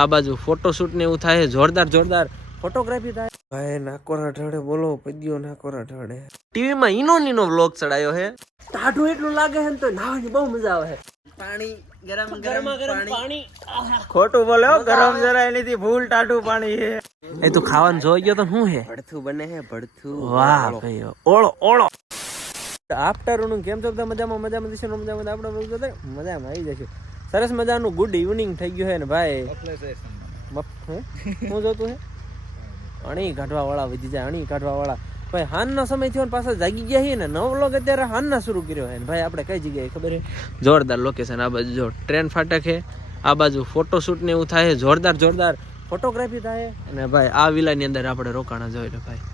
આ બાજુ ફોટોશૂટ ને એવું થાય જોરદાર જોરદાર ફોટોગ્રાફી થાય ભાઈ નાકોરા ઢળે બોલો પદ્યો નાકોરા ઢળે ટીવી માં ઈનો વ્લોગ ચડાયો હે ટાઢું એટલું લાગે હે ને તો નાવાની બહુ મજા આવે પાણી ગરમ પાણી ખોટું બોલે ગરમ જરાય નથી ભૂલ ટાઢું પાણી હે એ તું ખાવાનું જોઈ ગયો તો શું હે ભડથું બને હે ભડથું વાહ ભાઈ ઓળો આફ્ટર નું કેમ છો બધા મજામાં દિશો મજામાં આપણે મજામાં આવી જશે સરસ મજાનું ગુડ ઇવનિંગ થઈ ગયું હે ને ભાઈ શું જોતું હે અણી કાઢવા વાળા વધી જાય અણી કાઢવા વાળા ભાઈ હાનનો સમય થયો ને પાછા જાગી ગયા હે ને નવો વ્લોગ અત્યારે હાનના શરૂ કર્યો હે ને ભાઈ આપણે કઈ જગ્યાએ ખબર હે જોરદાર લોકેશન આ બાજુ જો ટ્રેન ફાટક હે આ બાજુ ફોટોશૂટ ને એવું થાય જોરદાર ફોટોગ્રાફી થાય અને ભાઈ આ વિલાની અંદર આપણે રોકાણા જોઈ લે ભાઈ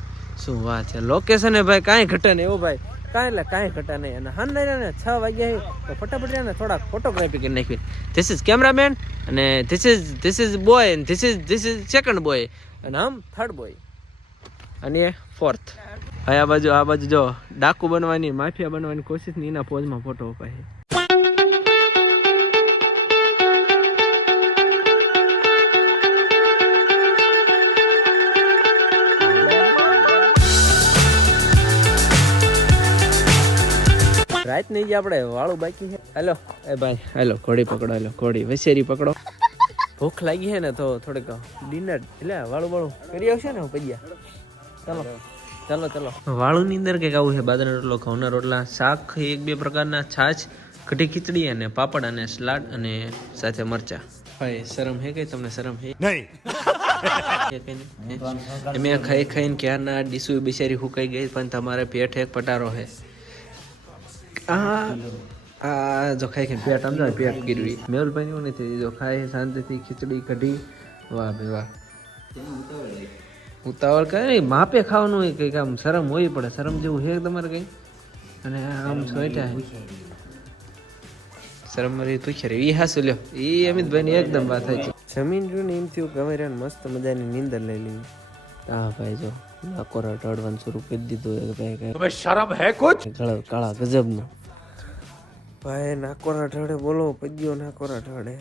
શું વાત છે લોકેશન હે ભાઈ કાંઈ ઘટે નહીં એવું ભાઈ કાંઈ ઘટા નહીં અને હાન ને 6 વાગ્યા તો ફટાફટ ને થોડાક ફોટોગ્રાફી કરી નાખી ધીસ ઇઝ કેમેરામેન અને this is boy and this is second boy અને આમ થર્ડ બોય અને ફોર્થ ભાઈ આ બાજુ જો ડાકુ બનવાની માફિયા બનવાની કોશિશ ની એના પોઝમાં ફોટો ઉપાય રાત નહીં આપણે વાળું બાકી છે હેલો એ ભાઈ હેલો ઘોડી પકડો હેલો ઘોડી વસેરી પકડો ભૂખ લાગી છે ને તો થોડીક ડિનર એટલે વાળું કરી આવશે ને પૈયા ચાલો વાળું ની અંદર કઈક આવું છે બાદના રોટલો ઘઉંના રોટલા શાક 1-2 પ્રકારના છાશ કઢી ખીચડી અને પાપડ અને સલાડ અને સાથે મરચા ભાઈ શરમ હે કઈ તમને શરમ હે નહીં મેં ખાઈને ક્યારના ડીસુ બિચારી હુકાઈ ગઈ પણ તમારે પેટ એક પટારો હે જો ખાઈ પેટ સમજો પેટ ગીરવી મેહુલભાઈ એવું નથી જો ખાય શાંતિથી ખીચડી કઢી વાહ ભાઈ વાહ ઉતાવળ કરે માપે ખાવાનું હોય કંઈક આમ શરમ હોય પડે શરમ જેવું છે તમારે કંઈ અને આમ સોઈટા શરમ મારી તું ખરે એ હાસુ લ્યો એ અમિતભાઈની એકદમ વાત થાય છે જમીન જોઈને એમ થયું ગમે રે મસ્ત મજાની નીંદર લઈ લીધી હા ભાઈ જો નાકોરા ઢળવાનું શરૂ કરી દીધું ભાઈ શરમ હે કુછ કાળા ગજબનો ભાઈ નાકોરા ઢળે બોલો પદ્યો નાકોરા ઢળે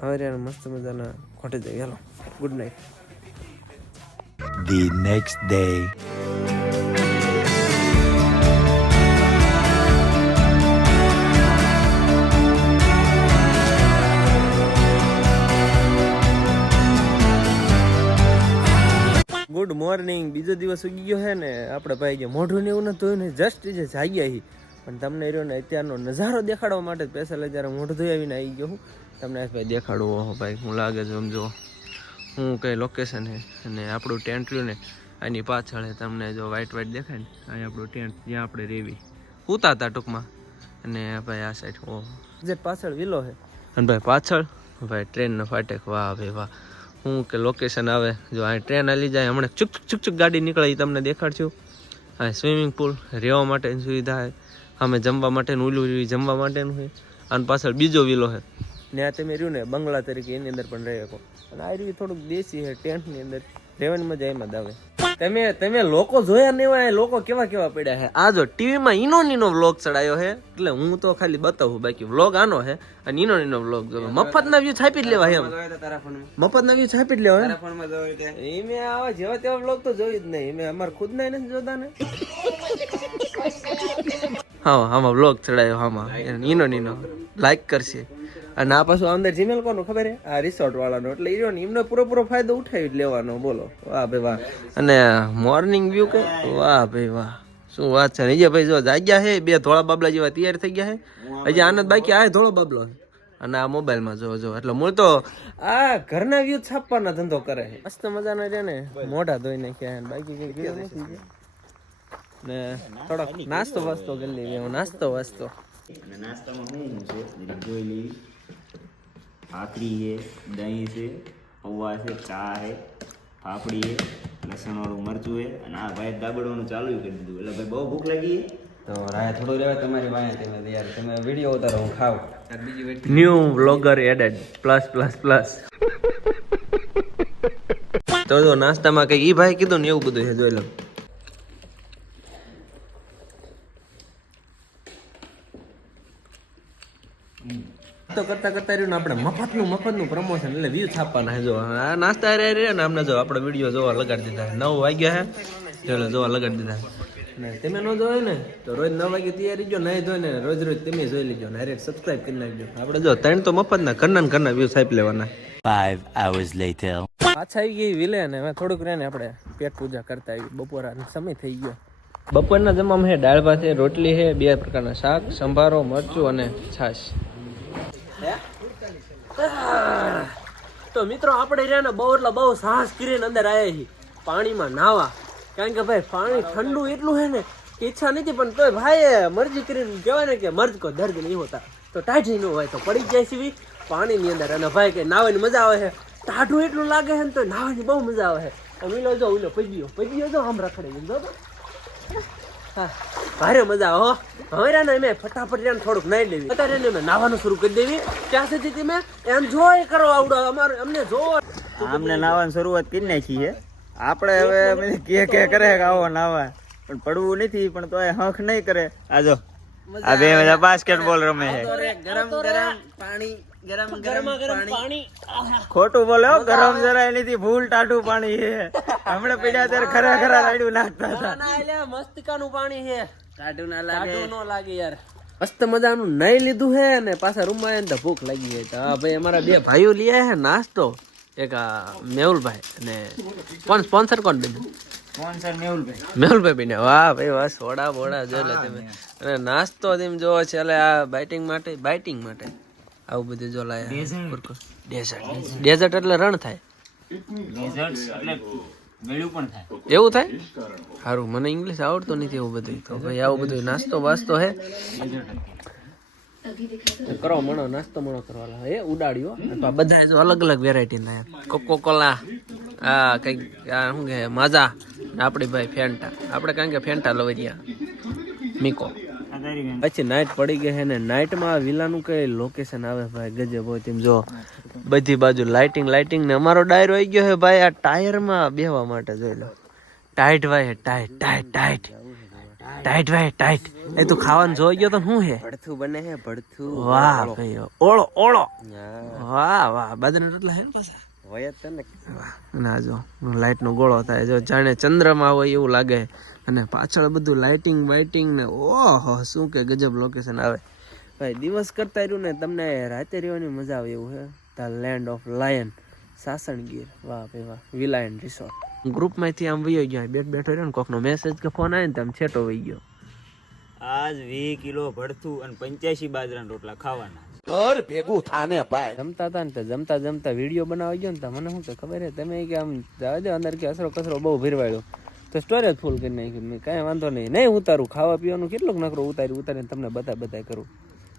હવે રે મસ્ત મજાના ખોટે જાય ચાલો good night The next day. Good morning બીજો દિવસ ઉગી ગયો છે ને આપણે ભાઈ જે મોઢું ને એવું ન ધોયું ને જસ્ટ જે જાગ્યા હી પણ તમને રહ્યો ને અત્યારનો નજારો દેખાડવા માટે સ્પેશિયલ અત્યારે મોઢું ધોઈ આવીને આવી ગયો હું તમને ભાઈ દેખાડવો ભાઈ હું લાગે છે સમજો હું કઈ લોકેશન છે અને આપણું ટેન્ટ રહ્યું ને આની પાછળ તમને જો વ્હાઈટ દેખાય ને અહીં આપણું ટેન્ટ જ્યાં આપણે રેવી ઉતા હતા ટૂંકમાં અને ભાઈ આ સાઈડ ઓહ જે પાછળ વિલો છે અને ભાઈ પાછળ ભાઈ ટ્રેનનો ફાટક વાહ ભાઈ વાહ હું કે લોકેશન આવે જો અહીં ટ્રેન હાલી જાય હમણાં ચૂક ગાડી નીકળે એ તમને દેખાડશું હા સ્વિમિંગ પુલ રહેવા માટેની સુવિધા છે અમે જમવા માટેનું ઓલું જમવા માટેનું છે અને પાછળ બીજો વિલો છે ત્યાં તમે રહ્યું ને બંગલા તરીકે એની અંદર પણ રહી શકો અને આ રહ્યું થોડુંક દેશી છે ટેન્ટની અંદર રહેવાની મજા એમાં જ આવે તમે લોકો જોયા નહીં હોય લોકો કેવા પડ્યા છે આ જો ટીવીમાં ઈનો વ્લોગ ચડાયો છે એટલે હું તો ખાલી બતાવું બાકી વ્લોગ આનો છે અને ઈનો વ્લોગ જો મફતના વ્યૂ છાપી જ લેવા એમ મફતના વ્યૂ છાપી જ લેવા એમ મેં આવા જેવા તેવા વ્લોગ તો જોયું જ નહીં મેં અમારા ખુદ ના નથી જોતા ને હા આમાં વ્લોગ ચડાયો આમાં ઈનો લાઈક કરશે અને આ પાછું અંદર જીમેલ કોનું ખબર હે આ રિસોર્ટ વાળાનો એટલે એમનો પૂરો ફાયદો ઉઠાવી જ લેવાનો બોલો વાહ ભાઈ વાહ અને મોર્નિંગ વ્યૂ કે વાહ ભાઈ વાહ શું વાત છે નીચે ભાઈ જો જાગ્યા છે 2 ધોળા બાબલા જેવા તૈયાર થઈ ગયા છે હજી આનંદ બાકી આ ધોળો બાબલો છે અને આ મોબાઈલમાં જો એટલે મૂળ તો આ ઘરના વ્યૂ છાપવાનો ધંધો કરે છે મસ્ત મજાના છે ને મોઢા ધોઈ નાખ્યા બાકી કઈ વ્યૂ નથી ને થોડોક નાસ્તો વાસ્તો કરી લેવી નાસ્તો નાસ્તામાં શું છે જોઈ લેવી ભાખરી છે દહીં છે પૌવા છે ચા છે પાપડી છે લસણવાળું મરચું છે અને આ ભાઈ દાબડવાનું ચાલુ કરી દીધું એટલે ભાઈ બહુ ભૂખ લાગી તો રાય થોડું રહેવા તમારી વાંહે તમે વિડીયો ઉતારો હું ખાવ બીજી ન્યૂ વ્લોગર એડેડ પ્લસ તો જો નાસ્તામાં કઈ ઈ ભાઈ કીધું ને એવું બધું છે જોઈ લો નાસ્તો કરતા કરતા રહ્યું ને આપણે મફતનું પ્રમોશન એટલે વ્યૂ છાપવાના છે. જો આ નાસ્તા રહ્યા ને અમને જો આપણો વિડીયો જોવા લગાડી દીધા 9 વાગ્યા છે ચાલો જોવા લગાડી દીધા ને તમે ન જોયો ને તો રોજ 9 વાગે તૈયારી જો નહીં જોઈ ને રોજ તમે જોઈ લેજો ને હારે સબસ્ક્રાઇબ કરી નાખજો. આપણે જો 3 તો મફતના ઘરના વ્યૂ છાપી લેવાના. 5 hours later. પાછા આવી ગઈ વિલે ને હવે થોડુંક રહે ને આપણે પેટ પૂજા કરતા આવી. બપોરાનો સમય થઈ ગયો. બપોરના જમવામાં છે દાળ ભાત છે, રોટલી છે, 2 પ્રકારના શાક, સંભારો, મરચું અને છાશ. તો મિત્રો આપણે રહ્યા ને બહુ સાહસ કરીને અંદર આવ્યા છીએ પાણીમાં નાવા. કારણ કે ભાઈ પાણી ઠંડુ એટલું છે ને ઈચ્છા નથી પણ તોય ભાઈ મરજી કરીને કહેવાય ને કે મર્દ કો દર્દ નહીં હોતા. તો ટાઢી ન હોય તો પડી જાય છે પાણીની અંદર. અને ભાઈ કે નાવાની મજા આવે છે. ટાઢું એટલું લાગે છે ને તો નાવાની બહુ મજા આવે છે. ઓલો જો ઓલો પૈયો જો આમ રખડે જો. હા ભારે મજા હો. હવે ને મેં ફટાફટ ને થોડુંક નાઈ લેવી. અત્યારે ને મેં નાવાનું શરૂ કરી દેવી. ત્યાં સુધી તમે એન્જોય કરો. આવડો અમને જો આમને નાવાની શરૂઆત કરી નાખી છે આપણે. હવે કે કરે કે આવો નાવા પણ પડવું નથી પણ તોય હંખ નહીં કરે. આ જો આ બે બધા બાસ્કેટબોલ રમે છે. ગરમ પાણી ખોટું બોલે ગરમ જરાય નથી ભૂલ ટાટું પાણી છે. હમણાં પીડ્યા ત્યારે ખરા રાડ્યું નાખતા હતા. મસ્તિકાનું પાણી છે. ટાટું ના લાગે યાર. મસ્ત મજાનું નહીં લીધું છે ને પાછા રૂમમાં આવીને તો ભૂખ લાગી જાય. તો હા ભાઈ અમારા 2 ભાઈઓ લઈ આવ્યા છે નાસ્તો. એક મેહુલભાઈ અને કોણ સ્પોન્સર કોણ દીધું? સ્પોન્સર મેહુલભાઈ પીને. વાહ ભાઈ વાહ સોડા બોડા જોઈ લે તમે. અને નાસ્તો તેમ જોવો છે એટલે આ બાઇટિંગ માટે આવું બધું જો લાયા. ડેઝર્ટ એટલે રણ થાય. એવું થાય સારું. મને ઇંગ્લિશ આવડતું નથી એવું બધું. તો ભાઈ આવું બધું નાસ્તો વાસ્તો હે કરો મણો નાસ્તો મણો કરવાલા એ ઉડાડ્યો. તો આ બધા જો અલગ અલગ વેરાયટી ના કોકો કોલા આ કઈક શું કે માઝા ને આપડી ભાઈ ફેન્ટા. આપણે કારણ કે ફેન્ટા લવરિયા મીકો. પછી નાઇટ પડી ગઈ છે ને નાઇટમાં વિલાનું કઈ લોકેશન આવે ભાઈ ગજબ હોય. તેમ જો બધી બાજુ લાઇટિંગ ને અમારો ડાયરો આવી ગયો છે ભાઈ આ ટાયરમાં બેહવા માટે. જોઈ લો ટાઈટ ભાઈ ટાઈટ ભાઈ. એ તું ખાવાનું જોઈ ગયો તો શું હે? ભડથું બને છે ભડથું. વાહ ભાઈ ઓળો વાહ બાજરા રોટલા હે ને પાછા હોય જ ને. ના જો લાઈટ નો ગોળો થાય જો જાણે ચંદ્રમાં હોય એવું લાગે. અને પાછળ બધું લાઇટિંગ ને ઓહો શું કે ગજબ લોકેશન આવે ભાઈ. દિવસ કરતા રહ્યું ને તમને રાતે રહેવાની મજા આવે એવું છે. The land of lion Sasan Gir. વાહ ભાઈ વાહ. Villa and resort. ગ્રુપમાંથી આમ વયો ગયો બેઠો રહ્યો ને કોકનો મેસેજ કે ફોન આવે ને તો આમ છેટો વહી ગયો. આજ 20 કિલો ભડથું અને 85 બાજરાના રોટલા ખાવાના. ઘર ભેગું થાને ભાઈ. જમતા હતા ને તો જમતા વિડીયો બનાવી ગયો ને તો મને શું તો ખબર હે તમે કે આમ જવા દે અંદર કે અસરો કસરો બહુ ભીરવાડ્યો તો સ્ટોરેજ ફૂલ કરી નાખ્યું. કાંઈ વાંધો નહીં ઉતારું. ખાવા પીવાનું કેટલુંક નકરો ઉતારીને તમને બતા કરું.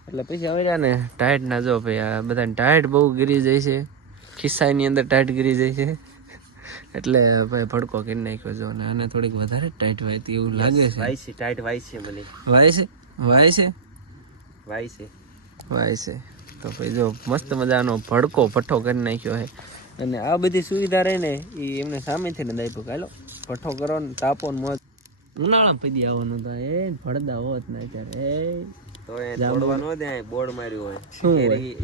એટલે પછી હવે ને ટાઈટ ના જો ભાઈ આ બધાને ટાઈટ બહુ ગીરી જાય છે. ખિસ્સાની અંદર ટાઈટ ગીરી જાય છે. એટલે ભાઈ ભડકો કરી નાખ્યો જો. અને આને થોડીક વધારે ટાઈટ વાયતી એવું લાગે છે. વાય છે તો ભાઈ જો મસ્ત મજાનો ભડકો ભઠ્ઠો કરી નાખ્યો છે. અને આ બધી સુવિધા રહી ને એ એમને સામેથી ને દાઈપો કાલો ભઠ્ઠો કરો ને તાપો ને મોજ. ઉનાળા પડી આવવાનું થાય એ ભડદા હોત ને અત્યારે તો એ તોડવા નો દે બોર્ડ માર્યું હોય શું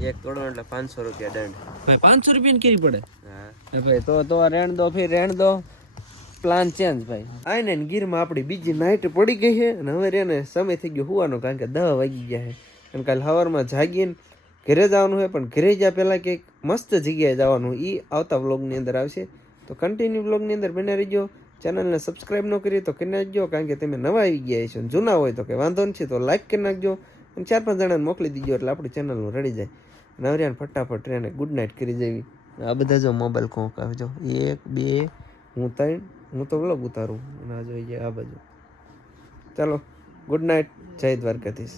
એક તોડવાનું એટલે 500 રૂપિયા દંડ. ભાઈ 500 રૂપિયા કેરી પડે? હા ભાઈ તો રેણ દો પ્લાન ચેન્જ ભાઈ. આઈને ગીરમાં આપણી બીજી નાઈટ પડી ગઈ છે અને હવે રેને સમય થઈ ગયો હોવાનો. કારણ કે 10 વાગી ગયા છે અને કાલે સવારમાં જાગીને ઘરે જવાનું હોય. પણ ઘરે જ્યાં પહેલાં કંઈક મસ્ત જગ્યાએ જવાનું એ આવતા વ્લોગની અંદર આવશે. તો કન્ટિન્યુ વ્લોગની અંદર બને રહીજો. ચેનલને સબસ્ક્રાઈબ ન કરી તો કરી નાખજો. કારણ કે તમે નવા આવી ગયા છો જૂના હોય તો કંઈ વાંધો નથી તો લાઈક કરી નાખજો અને 4-5 જણાને મોકલી દીજો એટલે આપણી ચેનલનું રડી જાય. અને હવે ફટાફટ ટ્રેને ગુડ નાઇટ કરી દેવી. આ બધા જો મોબાઈલ કોક આવજો 1 2 હું 3 હું તો વ્લોગ ઉતારું અને આ જોઈએ આ બાજુ. ચાલો ગુડ નાઇટ. જય દ્વારકાધીશ.